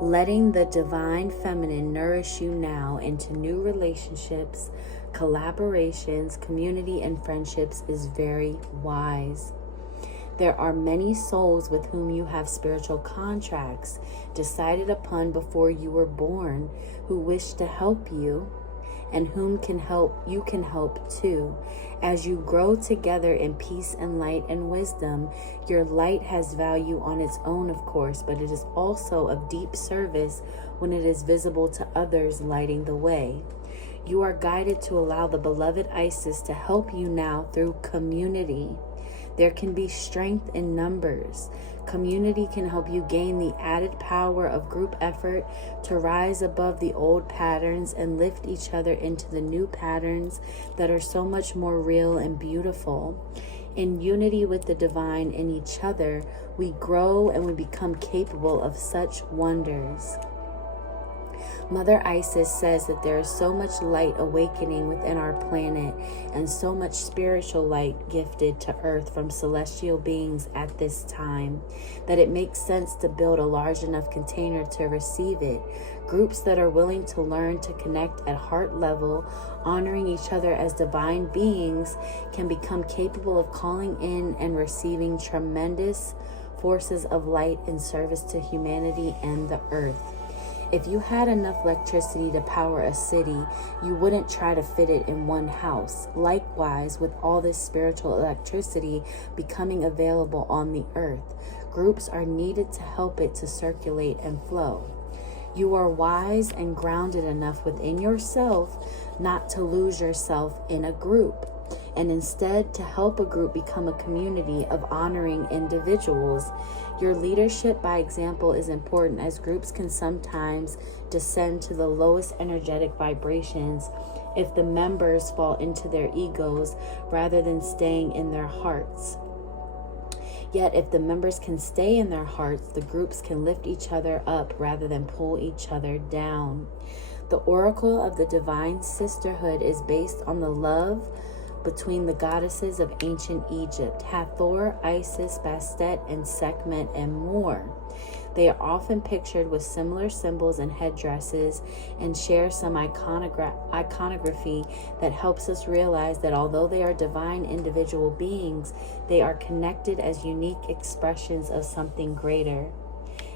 Letting the divine feminine nourish you now into new relationships, collaborations, community, and friendships is very wise. There are many souls with whom you have spiritual contracts decided upon before you were born who wish to help you, and whom you can help too. As you grow together in peace and light and wisdom, your light has value on its own, of course, but it is also of deep service when it is visible to others, lighting the way. You are guided to allow the beloved Isis to help you now through community. There can be strength in numbers. Community can help you gain the added power of group effort to rise above the old patterns and lift each other into the new patterns that are so much more real and beautiful. In unity with the divine in each other, we grow and we become capable of such wonders. Mother Isis says that there is so much light awakening within our planet and so much spiritual light gifted to Earth from celestial beings at this time that it makes sense to build a large enough container to receive it. Groups that are willing to learn to connect at heart level, honoring each other as divine beings, can become capable of calling in and receiving tremendous forces of light in service to humanity and the Earth. If you had enough electricity to power a city, you wouldn't try to fit it in one house. Likewise, with all this spiritual electricity becoming available on the earth, groups are needed to help it to circulate and flow. You are wise and grounded enough within yourself not to lose yourself in a group, and instead to help a group become a community of honoring individuals. Your leadership by example is important, as groups can sometimes descend to the lowest energetic vibrations if the members fall into their egos rather than staying in their hearts. Yet if the members can stay in their hearts, the groups can lift each other up rather than pull each other down. The oracle of the divine sisterhood is based on the love between the goddesses of ancient Egypt, Hathor, Isis, Bastet, and Sekhmet, and more. They are often pictured with similar symbols and headdresses and share some iconography that helps us realize that although they are divine individual beings, they are connected as unique expressions of something greater.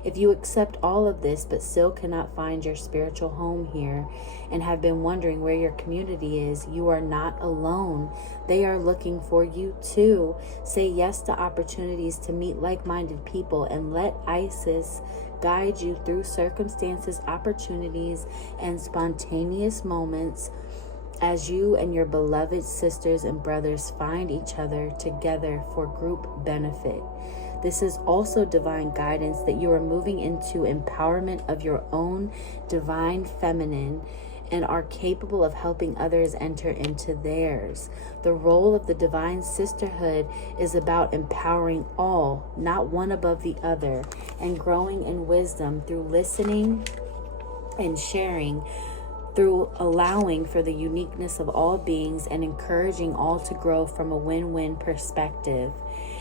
If you accept all of this but still cannot find your spiritual home here and have been wondering where your community is, you are not alone. They are looking for you too. Say yes to opportunities to meet like-minded people and let Isis guide you through circumstances, opportunities, and spontaneous moments as you and your beloved sisters and brothers find each other together for group benefit. This is also divine guidance that you are moving into empowerment of your own divine feminine and are capable of helping others enter into theirs. The role of the divine sisterhood is about empowering all, not one above the other, and growing in wisdom through listening and sharing, through allowing for the uniqueness of all beings and encouraging all to grow from a win-win perspective.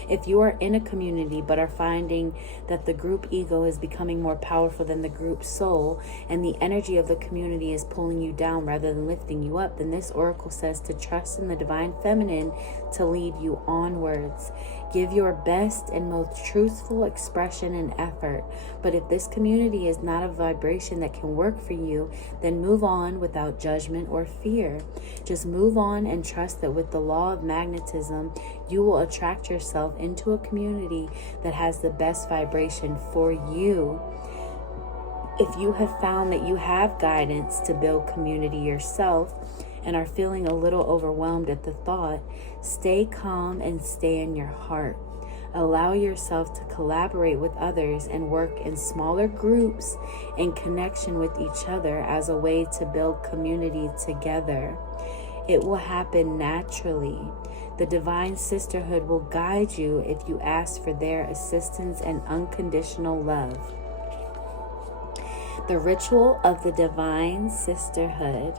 If you are in a community but are finding that the group ego is becoming more powerful than the group soul and the energy of the community is pulling you down rather than lifting you up, then this oracle says to trust in the divine feminine to lead you onwards. Give your best and most truthful expression and effort. But if this community is not a vibration that can work for you, then move on without judgment or fear. Just move on and trust that with the law of magnetism, you will attract yourself into a community that has the best vibration for you. If you have found that you have guidance to build community yourself and are feeling a little overwhelmed at the thought, stay calm and stay in your heart. Allow yourself to collaborate with others and work in smaller groups in connection with each other as a way to build community together. It will happen naturally. The divine sisterhood will guide you if you ask for their assistance and unconditional love. The ritual of the divine sisterhood.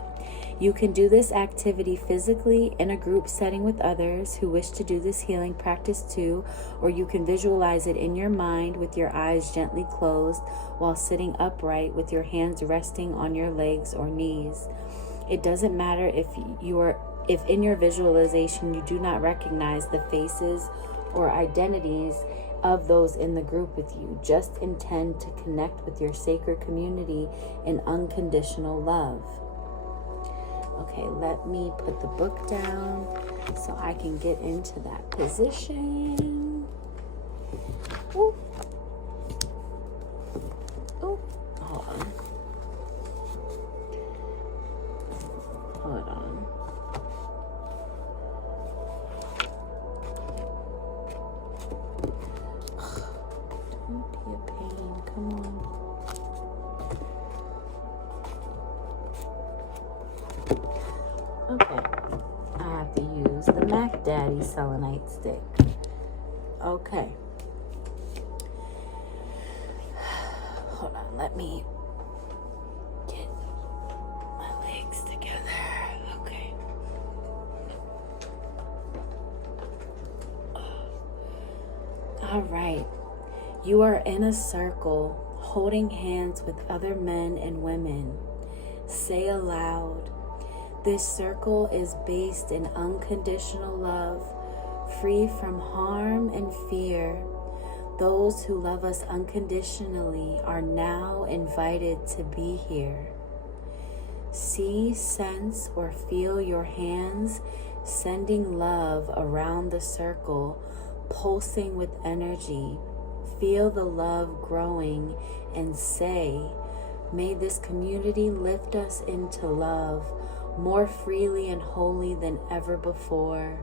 You can do this activity physically in a group setting with others who wish to do this healing practice too, or you can visualize it in your mind with your eyes gently closed while sitting upright with your hands resting on your legs or knees. It doesn't matter if in your visualization you do not recognize the faces or identities of those in the group with you. Just intend to connect with your sacred community in unconditional love. Okay, let me put the book down so I can get into that position. Ooh. Ooh. Hold on. Hold on. Don't be a pain. Come on. Okay, I have to use the Mac Daddy selenite stick. Okay. Hold on, let me get my legs together. Okay. All right. You are in a circle holding hands with other men and women. Say aloud, this circle is based in unconditional love, free from harm and fear. Those who love us unconditionally are now invited to be here. See, sense, or feel your hands sending love around the circle, pulsing with energy. Feel the love growing and say, May this community lift us into love more freely and wholly than ever before.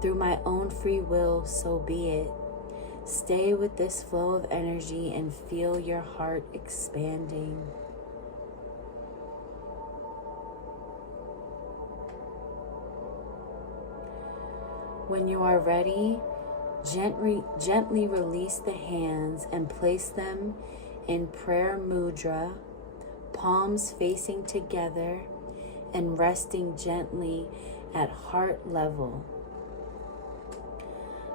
Through my own free will, so be it. Stay with this flow of energy and feel your heart expanding. When you are ready, gently release the hands and place them in prayer mudra, palms facing together and resting gently at heart level.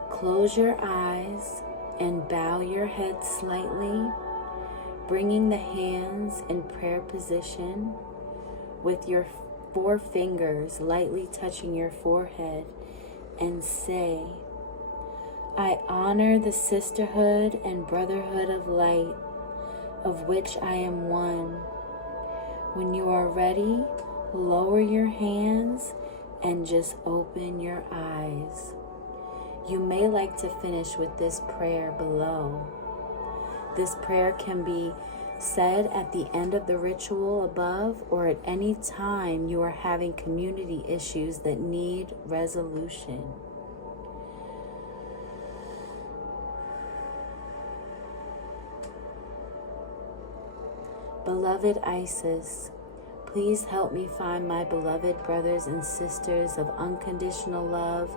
Close your eyes and bow your head slightly, bringing the hands in prayer position with your 4 fingers lightly touching your forehead, and say, I honor the sisterhood and brotherhood of light, of which I am one. When you are ready, lower your hands and just open your eyes. You may like to finish with this prayer below. This prayer can be said at the end of the ritual above or at any time you are having community issues that need resolution. Beloved Isis, please help me find my beloved brothers and sisters of unconditional love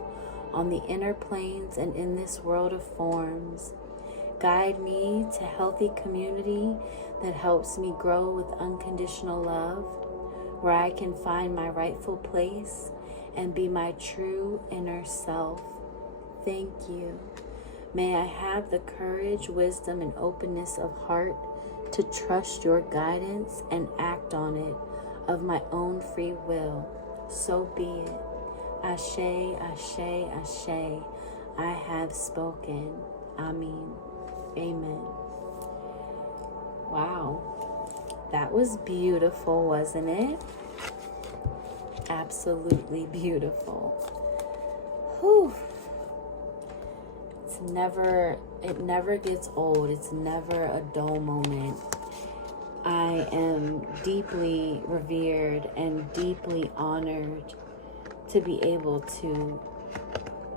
on the inner planes and in this world of forms. Guide me to healthy community that helps me grow with unconditional love, where I can find my rightful place and be my true inner self. Thank you. May I have the courage, wisdom, and openness of heart to trust your guidance and act on it of my own free will. So be it. Ashe, ashe, ashe. I have spoken. Amen. Amen. Wow. That was beautiful, wasn't it? Absolutely beautiful. Whew. It never gets old. It's never a dull moment. I am deeply revered and deeply honored to be able to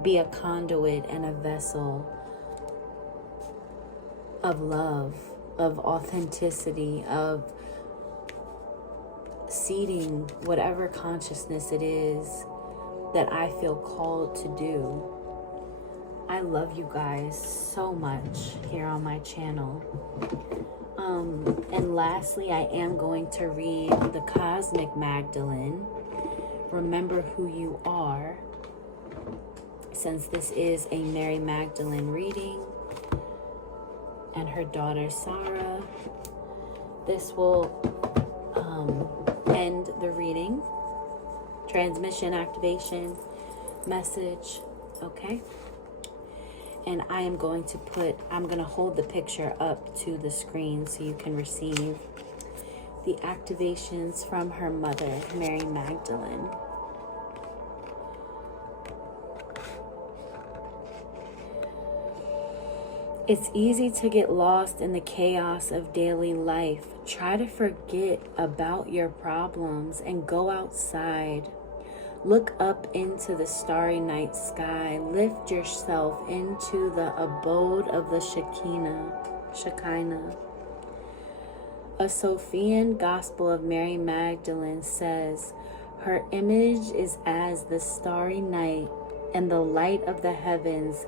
be a conduit and a vessel of love, of authenticity, of seeding whatever consciousness it is that I feel called to do. I love you guys so much here on my channel. And lastly, I am going to read the Cosmic Magdalene. Remember who you are, since this is a Mary Magdalene reading and her daughter Sarah. This will end the reading. Transmission, activation, message, okay? And I'm going to hold the picture up to the screen so you can receive the activations from her mother, Mary Magdalene. It's easy to get lost in the chaos of daily life. Try to forget about your problems and go outside. Look up into the starry night sky. Lift yourself into the abode of the Shekinah. A Sophian Gospel of Mary Magdalene says, her image is as the starry night, and the light of the heavens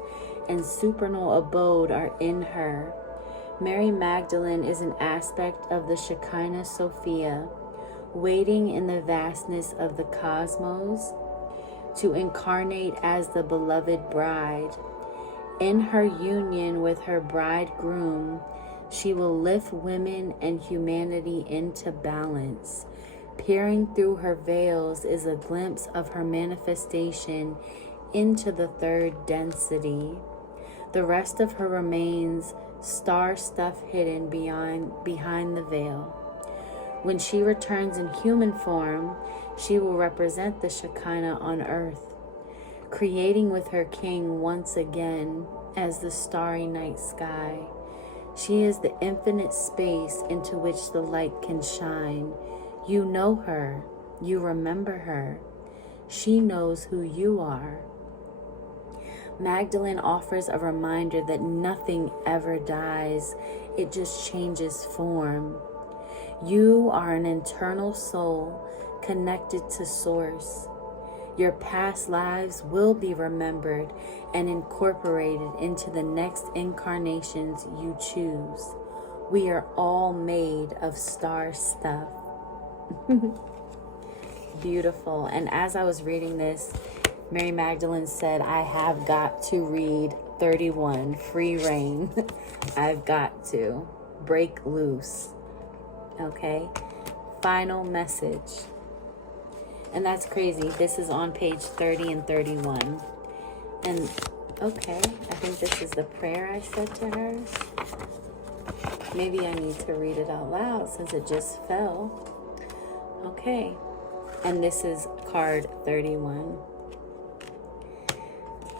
and supernal abode are in her. Mary Magdalene is an aspect of the Shekinah Sophia, waiting in the vastness of the cosmos to incarnate as the beloved bride. In her union with her bridegroom, she will lift women and humanity into balance. Peering through her veils is a glimpse of her manifestation into the third density. The rest of her remains star stuff hidden behind the veil. When she returns in human form, she will represent the Shekinah on earth, creating with her king once again as the starry night sky. She is the infinite space into which the light can shine. You know her. You remember her. She knows who you are. Magdalene offers a reminder that nothing ever dies. It just changes form. You are an eternal soul connected to Source. Your past lives will be remembered and incorporated into the next incarnations you choose. We are all made of star stuff. Beautiful. And as I was reading this, Mary Magdalene said, I have got to read 31, Free Reign. I've got to break loose. Okay? Final message. And that's crazy. This is on page 30 and 31. And, okay, I think this is the prayer I said to her. Maybe I need to read it out loud since it just fell. Okay. And this is card 31.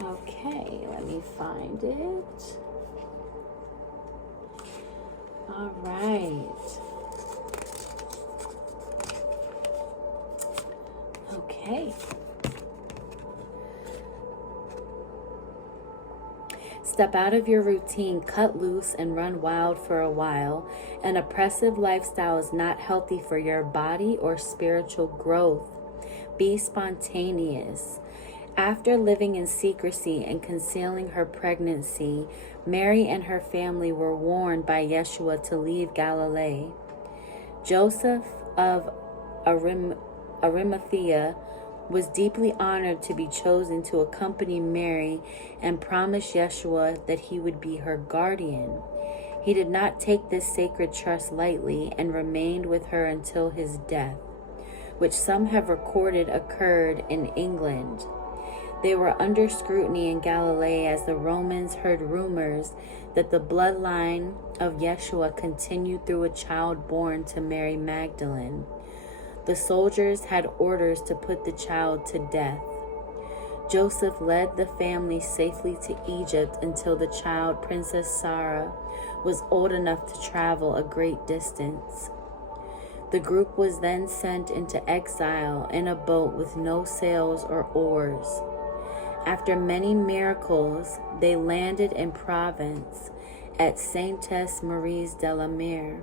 Okay, let me find it. All right. Okay. Step out of your routine, cut loose, and run wild for a while. An oppressive lifestyle is not healthy for your body or spiritual growth. Be spontaneous. After living in secrecy and concealing her pregnancy, Mary and her family were warned by Yeshua to leave Galilee. Joseph of Arimathea was deeply honored to be chosen to accompany Mary and promised Yeshua that he would be her guardian. He did not take this sacred trust lightly and remained with her until his death, which some have recorded occurred in England. They were under scrutiny in Galilee as the Romans heard rumors that the bloodline of Yeshua continued through a child born to Mary Magdalene. The soldiers had orders to put the child to death. Joseph led the family safely to Egypt until the child, Princess Sarah, was old enough to travel a great distance. The group was then sent into exile in a boat with no sails or oars. After many miracles, they landed in Provence at Saintesse Marie de la Mer,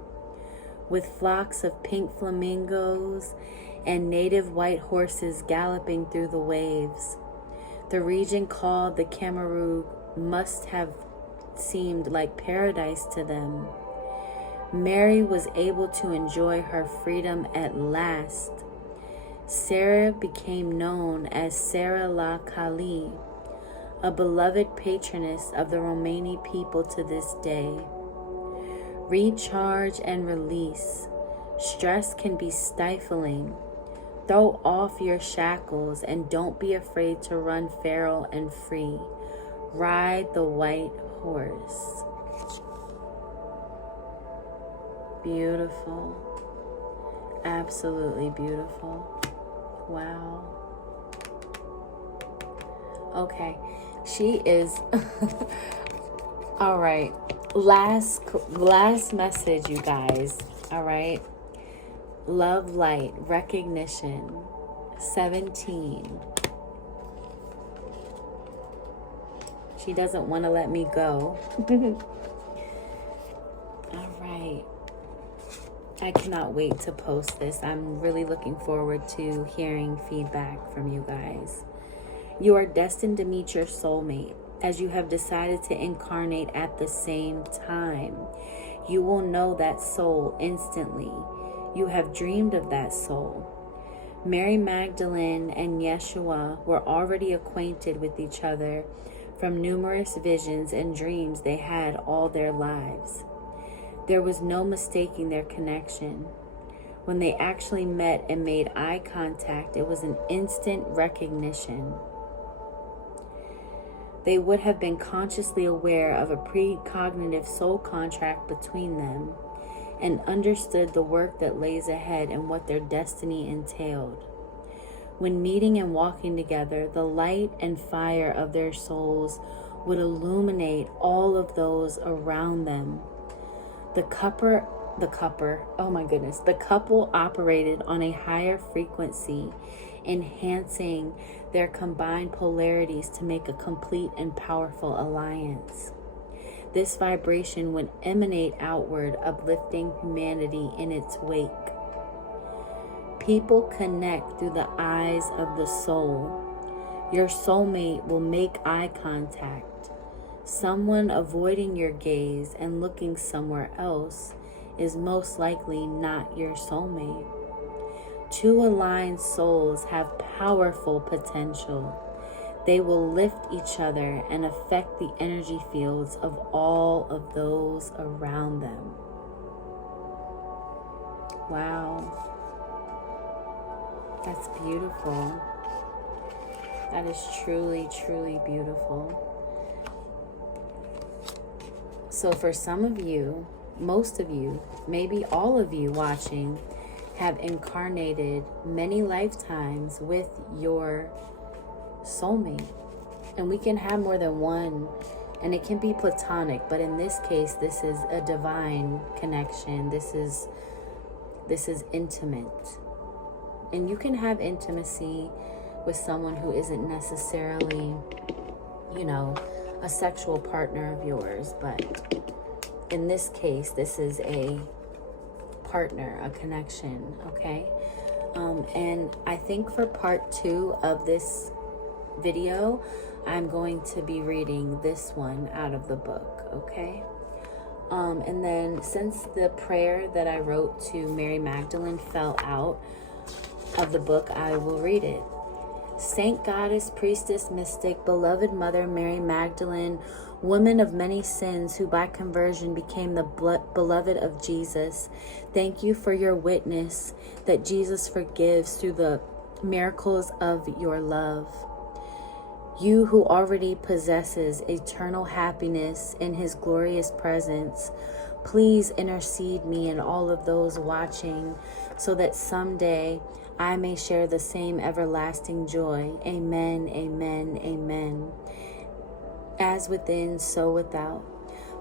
with flocks of pink flamingos and native white horses galloping through the waves. The region called the Cameroon must have seemed like paradise to them. Mary was able to enjoy her freedom at last. Sarah became known as Sarah la Kali, a beloved patroness of the Romani people to this day. Recharge and release. Stress can be stifling. Throw off your shackles and don't be afraid to run feral and free. Ride the white horse. Beautiful. Absolutely beautiful. Wow. Okay. She is... All right. Last message, you guys. All right. Love, light, recognition. 17. She doesn't want to let me go. All right. I cannot wait to post this. I'm really looking forward to hearing feedback from you guys. You are destined to meet your soulmate, as you have decided to incarnate at the same time. You will know that soul instantly. You have dreamed of that soul. Mary Magdalene and Yeshua were already acquainted with each other from numerous visions and dreams they had all their lives. There was no mistaking their connection. When they actually met and made eye contact, it was an instant recognition. They would have been consciously aware of a precognitive soul contract between them and understood the work that lays ahead and what their destiny entailed. When meeting and walking together, the light and fire of their souls would illuminate all of those around them. The couple operated on a higher frequency, enhancing their combined polarities to make a complete and powerful alliance. This vibration would emanate outward, uplifting humanity in its wake. People connect through the eyes of the soul. Your soulmate will make eye contact. Someone avoiding your gaze and looking somewhere else is most likely not your soulmate. Two aligned souls have powerful potential. They will lift each other and affect the energy fields of all of those around them. Wow. That's beautiful. That is truly, truly beautiful. So for some of you, most of you, maybe all of you watching, have incarnated many lifetimes with your soulmate. And we can have more than one, and it can be platonic, but in this case, this is a divine connection. This is intimate. And you can have intimacy with someone who isn't necessarily, a sexual partner of yours, but in this case, this is a partner, a connection, okay? And I think for part 2 of this video, I'm going to be reading this one out of the book, okay? And then since the prayer that I wrote to Mary Magdalene fell out of the book, I will read it. Saint Goddess, Priestess, Mystic, Beloved Mother Mary Magdalene, woman of many sins who by conversion became the beloved of Jesus, thank you for your witness that Jesus forgives through the miracles of your love. You who already possesses eternal happiness in his glorious presence, please intercede me and all of those watching so that someday I may share the same everlasting joy. Amen, amen, amen. As within, so without.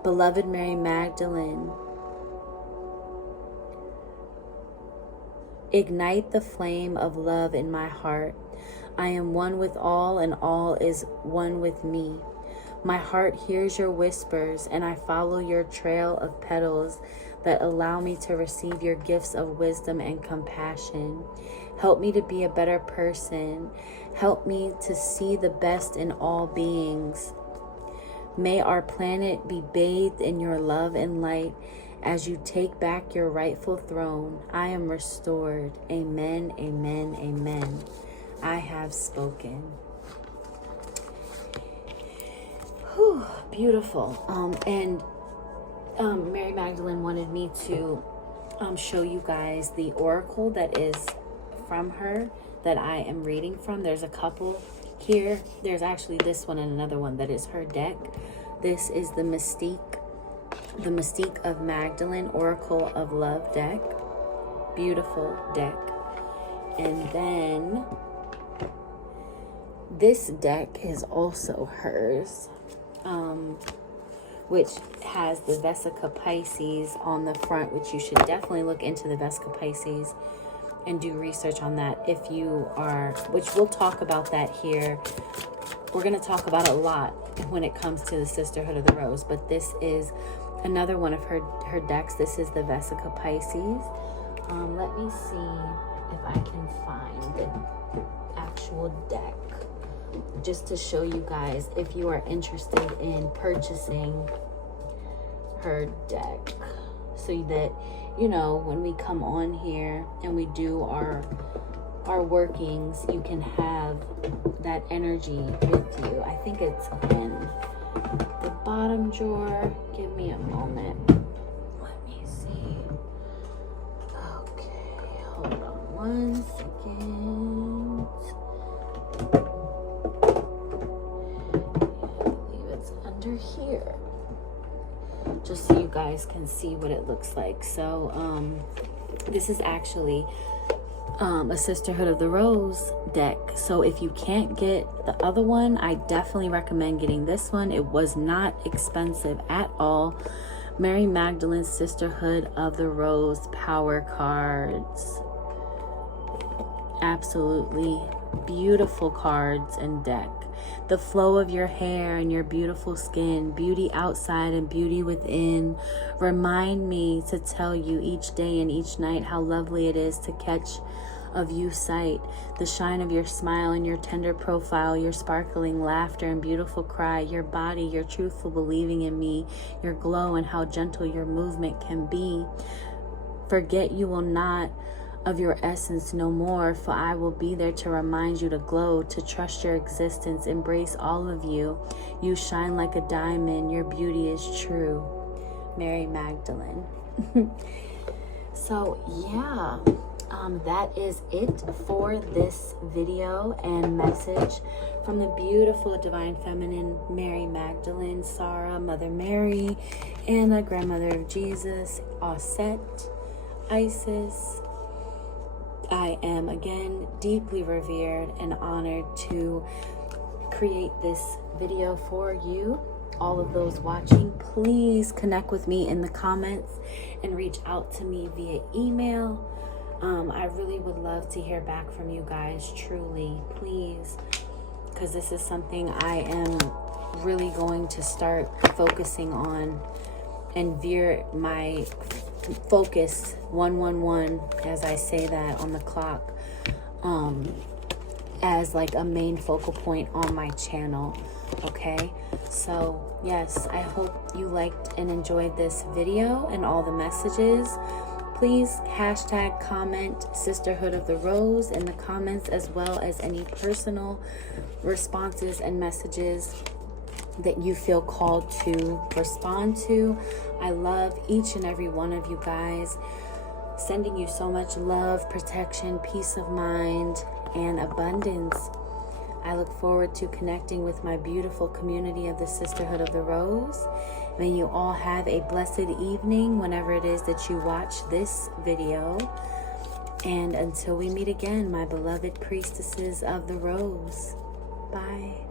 Beloved Mary Magdalene, ignite the flame of love in my heart. I am one with all, and all is one with me. My heart hears your whispers, and I follow your trail of petals that allow me to receive your gifts of wisdom and compassion. Help me to be a better person. Help me to see the best in all beings. May our planet be bathed in your love and light as you take back your rightful throne. I am restored. Amen, amen, amen. I have spoken. Whew, beautiful. Mary Magdalene wanted me to show you guys the oracle that is from her that I am reading from. There's a couple here. There's actually this one and another one that is her deck. This is the Mystique of Magdalene Oracle of Love deck. Beautiful deck. And then this deck is also hers, which has the Vesica Pisces on the front, which you should definitely look into the Vesica Pisces and do research on that if you are, which we'll talk about that here. We're going to talk about a lot when it comes to the Sisterhood of the Rose, but this is another one of her decks. This is the Vesica Pisces. Let me see if I can find the actual deck, just to show you guys if you are interested in purchasing her deck, so that when we come on here and we do our workings, you can have that energy with you. I think it's in the bottom drawer. Give me a moment. Let me see. Okay, hold on 1 second. I believe it's under here, just so you guys can see what it looks like. So this is actually a Sisterhood of the Rose deck. So if you can't get the other one, I definitely recommend getting this one. It was not expensive at all, Mary Magdalene, Sisterhood of the Rose power cards. Absolutely beautiful cards and deck. The flow of your hair and your beautiful skin, beauty outside and beauty within. Remind me to tell you each day and each night how lovely it is to catch of you sight, the shine of your smile and your tender profile, your sparkling laughter and beautiful cry, your body, your truthful believing in me, your glow and how gentle your movement can be. Forget you will not of your essence no more, for I will be there to remind you to glow, to trust your existence, embrace all of you. You shine like a diamond, your beauty is true. Mary Magdalene. So yeah, that is it for this video and message from the beautiful Divine Feminine Mary Magdalene, Sarah, Mother Mary, Anna, Grandmother of Jesus, Osset, Isis. I am again deeply revered and honored to create this video for you. All of those watching, please connect with me in the comments and reach out to me via email. I really would love to hear back from you guys, truly, please, because this is something I am really going to start focusing on and veer my focus 111, as I say that on the clock, as like a main focal point on my channel. Okay, so yes, I hope you liked and enjoyed this video and all the messages. Please hashtag comment Sisterhood of the Rose in the comments, as well as any personal responses and messages that you feel called to respond to. I love each and every one of you guys. Sending you so much love, protection, peace of mind, and abundance. I look forward to connecting with my beautiful community of the Sisterhood of the Rose. May you all have a blessed evening whenever it is that you watch this video. And until we meet again, my beloved priestesses of the Rose. Bye.